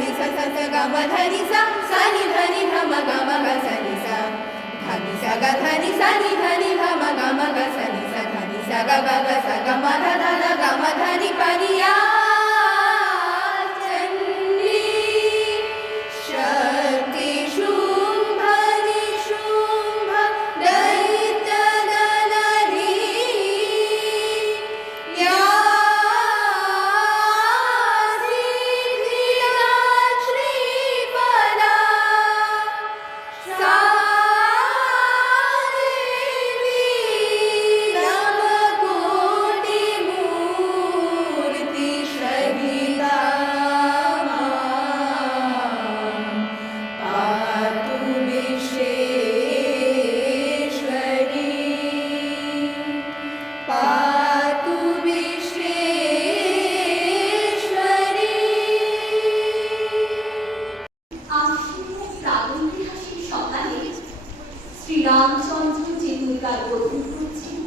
ni sa sa sa ga ma dha ni sa sa ni dha ma ga ma ga sa ni sa dha ni sa ga dha ni sa ni dha ma ga ma ga sa ni sa dha ni sa ga sa ga ma dha ga ma dha ni pa ni ya Chandi शक्ति शुंभ निशुंभ दैत्य दलनी या सिद्धिदा श्रीपदा सा देवी नवकोटि मूर्ति शहीदा पातु विश्वेश्वरी पातु विश्वेश्वरी আশ্বিনের প্রাগৈতিহাসিক সকালে শ্রীরামচন্দ্র যে দুর্গার গ্রহণ করছেন,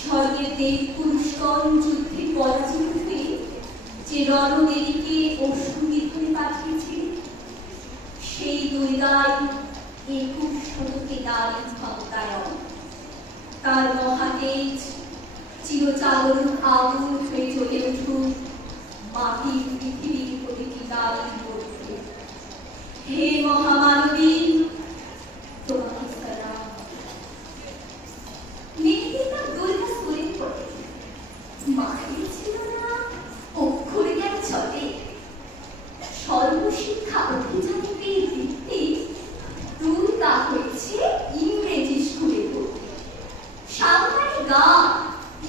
স্বর্গের দেব পুরুষগণ যুদ্ধে পরাজিত হয়ে যে রণদেবীকে অসুরী ধরে পাঠিয়েছেন, সেই দুর্গাই 21 শতকে নারী ক্ষমতায়ন। তার মহাতেজ চিরজাগরণ আগুন হয়ে জ্বলে উঠুক মাটির পৃথিবীর প্রতিটি নারীর মধ্যে। হে মহামানবী, তোমাকে সালাম। নির্বিঘ্ন দুর্গা স্কুলে পড়ে মায়ের ছিল না অক্ষর জ্ঞান চলে। সর্বশিক্ষা অভিযানে পেয়ে বৃত্তি দুর্গা হয়েছে ইংরেজি স্কুলে পড়তে। সাঁওতালি গান,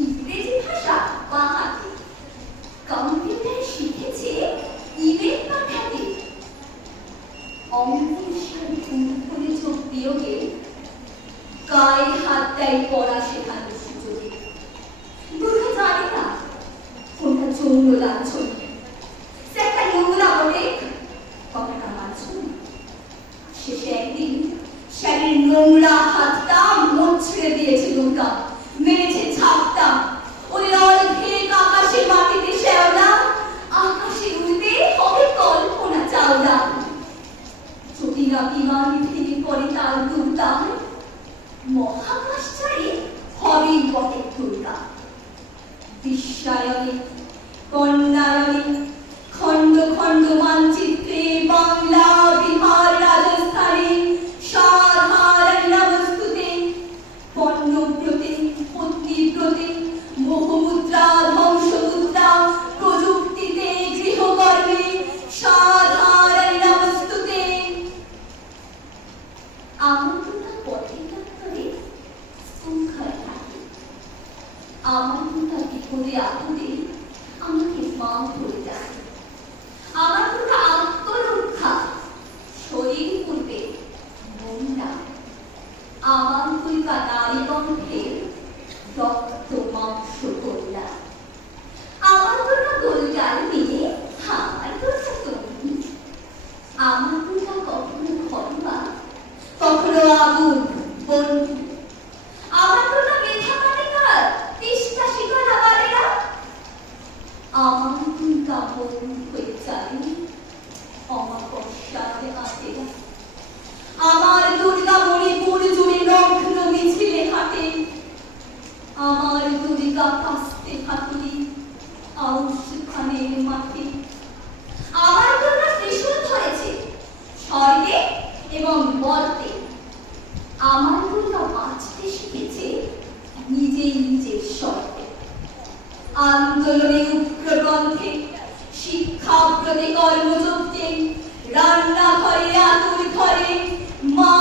ইংরেজি ভাষা বাহাতে, কম্পিউটার শিখেছে ইমেল পাঠাতে। অঙ্কের সাথে করে যোগ বিয়োগে গায়ে হাত দেয় পড়া শেখানোর সুযোগে। দুর্গা জানে না কোনটা যৌন লাঞ্ছন, একটা নোংরা অনেক কথাটা মানছুন। শেষে একদিন স্যারের নোংরা হাতটা মোট ছেড়ে দিয়েছে দুর্গা, মেরেছে ঝাপটা। ওই অর্ধেক আকাশে মাটিতে শ্যাওলা, আকাশে উড়তে হবে কল্পনা চাওলা। যদি না বিমান ভেঙে পড়ে তার দুর্দায়, মহাকাশ চাই হবে বটে দুর্গা। বিশ্বায়নে কন্যায়নে খণ্ড খণ্ড মানচিত্রে বাংলা বিহার রাজস্থানে সাধারণ বস্তুতে পণ্যব্রতে পত্নীব্রতে মোহমুদ্রা ধ্বংসমুদ্রা প্রযুক্তিতে গৃহকর্মে সাধারণ বস্তুতে আমন্ত্রণা পথে করে শৃঙ্খলা থাকে। আমার দুটা বিপদে আপদে আমাকে মা ধরে যায়। আমার দুটা আত্মরক্ষা শরীর পূর্বে মনটা। আমার দুইটা নারী কণ্ঠে রক্ত মাংস কন্যা। আমার দুটা গোলগাল মেয়ে, আমার দুটা তুমি। আমার দুটা কখনো ঘরোয়া, কখনো আগুন বন্ধু। আমার দুটা মেধা কারিগর, তিষ্টা শিকারা বালেরা। আমার দুটা মন হয়ে যায় অমাবস্যাতে হাতেরা। আমার দুর্গা মণিপুর জুড়ে নগ্ন মিছিলে হাঁটে। আমার দুর্গা কাস্তে হাতুড়ি আউশ খানের মাঠে। আমার দুর্গা ত্রিশূল ধরেছে স্বর্গে এবং মর্তে। আমার দুর্গা বাঁচতে শিখেছে নিজেই নিজের স্বর্গে। আন্দোলনে উগ্রগ্রন্থে, শিক্ষাব্রতে কর্মযজ্ঞে, রান্নাঘরে আতুর ঘরে মা